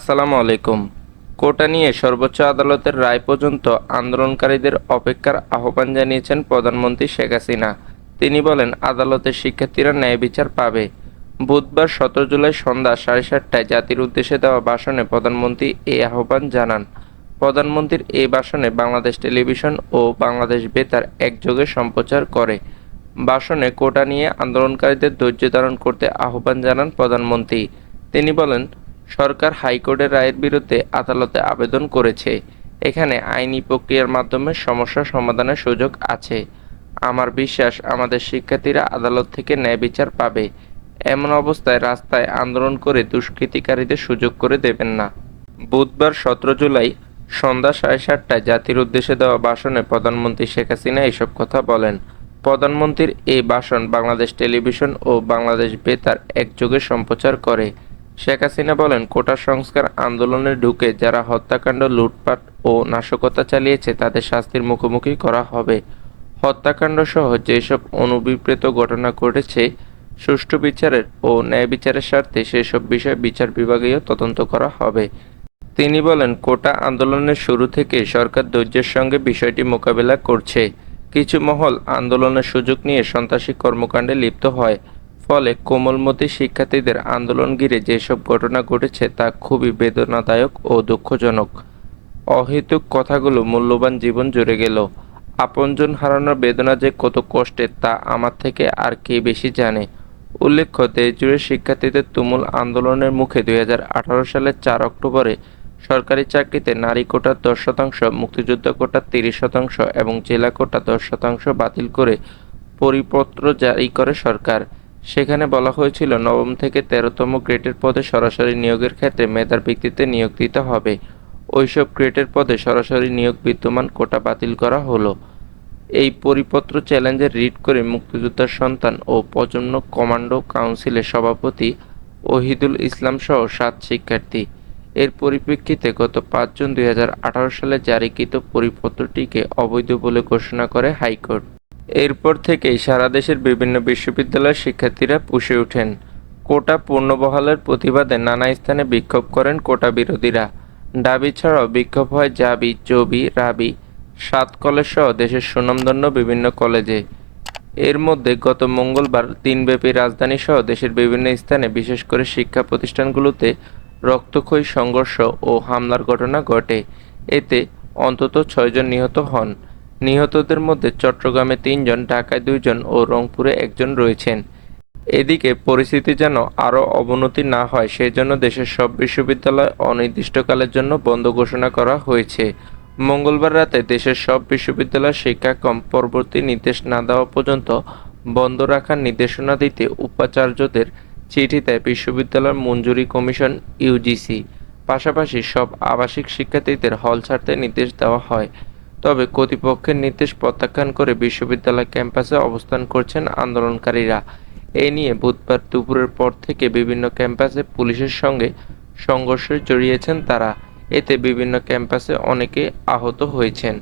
আসসালামু আলাইকুম। কোটা নিয়ে সর্বোচ্চ আদালতের রায় পর্যন্ত আন্দোলনকারীদের অপেক্ষার আহ্বান জানিয়েছেন প্রধানমন্ত্রী শেখ হাসিনা। তিনি বলেন, আদালতের শিক্ষার্থীরা ন্যায় বিচার পাবে। বুধবার 17 জুলাই সন্ধ্যা 7:30টায় জাতির উদ্দেশ্যে দেওয়া ভাষণে প্রধানমন্ত্রী এই আহ্বান জানান। প্রধানমন্ত্রীর এই ভাষণে বাংলাদেশ টেলিভিশন ও বাংলাদেশ বেতার একযোগে সম্প্রচার করে। ভাষণে কোটা নিয়ে আন্দোলনকারীদের ধৈর্য ধারণ করতে আহ্বান জানান প্রধানমন্ত্রী। তিনি বলেন, সরকার হাইকোর্টের রায়ের বিরুদ্ধে আদালতে আবেদন করেছে। এখানে আইনি প্রক্রিয়ার মাধ্যমে সমস্যা সমাধানের সুযোগ আছে। আমার বিশ্বাস, আমাদের শিক্ষার্থীরা আদালত থেকে ন্যায় বিচার পাবে। এমন অবস্থায় রাস্তায় আন্দোলন করে দুষ্কৃতিকারীদের সুযোগ করে দেবেন না। বুধবার 17 জুলাই সন্ধ্যা 7:30টায় জাতির উদ্দেশ্যে দেওয়া ভাষণে প্রধানমন্ত্রী শেখ হাসিনা এসব কথা বলেন। প্রধানমন্ত্রীর এই ভাষণ বাংলাদেশ টেলিভিশন ও বাংলাদেশ বেতার একযোগে সম্প্রচার করে। শেখ হাসিনা বলেন, কোটা সংস্কার আন্দোলনে ঢুকে যারা হত্যাকাণ্ড, লুটপাট ও নাশকতা চালিয়েছে তাদের শাস্তির মুখোমুখি করা হবে। হত্যাকাণ্ড সহ যেসব অনুবিপ্রেত ঘটনা ঘটেছে, সুষ্ঠু বিচারের ও ন্যায় বিচারের স্বার্থে সেসব বিষয়ে বিচার বিভাগীয় তদন্ত করা হবে। তিনি বলেন, কোটা আন্দোলনের শুরু থেকে সরকার ধৈর্যের সঙ্গে বিষয়টি মোকাবেলা করছে। কিছু মহল আন্দোলনের সুযোগ নিয়ে সন্ত্রাসী কর্মকাণ্ডে লিপ্ত হয়। ফলে কোমলমতি শিক্ষার্থীদের আন্দোলন ঘিরে যেসব ঘটনা ঘটেছে তা খুবই বেদনাদায়ক ও দুঃখজনক। অহেতুক কথাগুলো মূল্যবান জীবন জুড়ে গেল। আপনজন হারানোর বেদনা যে কত কষ্টের তা আমার থেকে আর কে বেশি জানে। উল্লেখ্য, দেশজুড়ে শিক্ষার্থীদের তুমুল আন্দোলনের মুখে 2018 সালের 4 অক্টোবরে সরকারি চাকরিতে নারী কোটা 10%, মুক্তিযোদ্ধা কোটা 30% এবং জেলা কোটা 10% বাতিল করে পরিপত্র জারি করে সরকার। সেখানে বলা হয়েছিল, নবম থেকে 13তম গ্রেডের পদে সরাসরি নিয়োগের ক্ষেত্রে মেধার ভিত্তিতে নিয়োগ দিতে হবে। ওইসব গ্রেডের পদে সরাসরি নিয়োগ বিদ্যমান কোটা বাতিল করা হলো। এই পরিপত্র চ্যালেঞ্জে রিট করে মুক্তিযোদ্ধার সন্তান ও প্রজন্ম কমান্ডো কাউন্সিলের সভাপতি ওহিদুল ইসলাম সহ 7 শিক্ষার্থী। এর পরিপ্রেক্ষিতে গত 5 জুন 2018 সালে জারিকৃত পরিপত্রটিকে অবৈধ বলে ঘোষণা করে হাইকোর্ট। এরপর থেকেই সারা দেশের বিভিন্ন বিশ্ববিদ্যালয়ের শিক্ষার্থীরা ফুঁসে ওঠেন। কোটা পুনর্বহালের প্রতিবাদে নানা স্থানে বিক্ষোভ করেন কোটা বিরোধীরা। দাবি ছাড়াও বিক্ষোভ হয় জাবি, জবি, রাবি, 7 কলেজ সহ দেশের সুনামধন্য বিভিন্ন কলেজে। এর মধ্যে গত মঙ্গলবার দিনব্যাপী রাজধানী সহ দেশের বিভিন্ন স্থানে, বিশেষ করে শিক্ষা প্রতিষ্ঠানগুলোতে রক্তক্ষয়ী সংঘর্ষ ও হামলার ঘটনা ঘটে। এতে অন্তত 6 জন নিহত হন। নিহতদের মধ্যে চট্টগ্রামে 3 জন, ঢাকায় 2 জন ও রংপুরে 1 জন রয়েছেন। এদিকে পরিস্থিতি যেন আরও অবনতি না হয় সেজন্য দেশের সব বিশ্ববিদ্যালয় অনির্দিষ্টকালের জন্য বন্ধ ঘোষণা করা হয়েছে। মঙ্গলবার রাতে দেশের সব বিশ্ববিদ্যালয়ের শিক্ষাক্রম পরবর্তী নির্দেশ না দেওয়া পর্যন্ত বন্ধ রাখার নির্দেশনা দিতে উপাচার্যদের চিঠি দেয় বিশ্ববিদ্যালয় মঞ্জুরি কমিশন ইউজিসি। পাশাপাশি সব আবাসিক শিক্ষার্থীদের হল ছাড়তে নির্দেশ দেওয়া হয়। তবে কর্তৃপক্ষের নির্দেশ প্রত্যাখ্যান করে বিশ্ববিদ্যালয় ক্যাম্পাসে অবস্থান করছেন আন্দোলনকারীরা। এ নিয়ে বুধবার দুপুরের পর থেকে বিভিন্ন ক্যাম্পাসে পুলিশের সঙ্গে সংঘর্ষে জড়িয়েছেন তারা। এতে বিভিন্ন ক্যাম্পাসে অনেকে আহত হয়েছেন।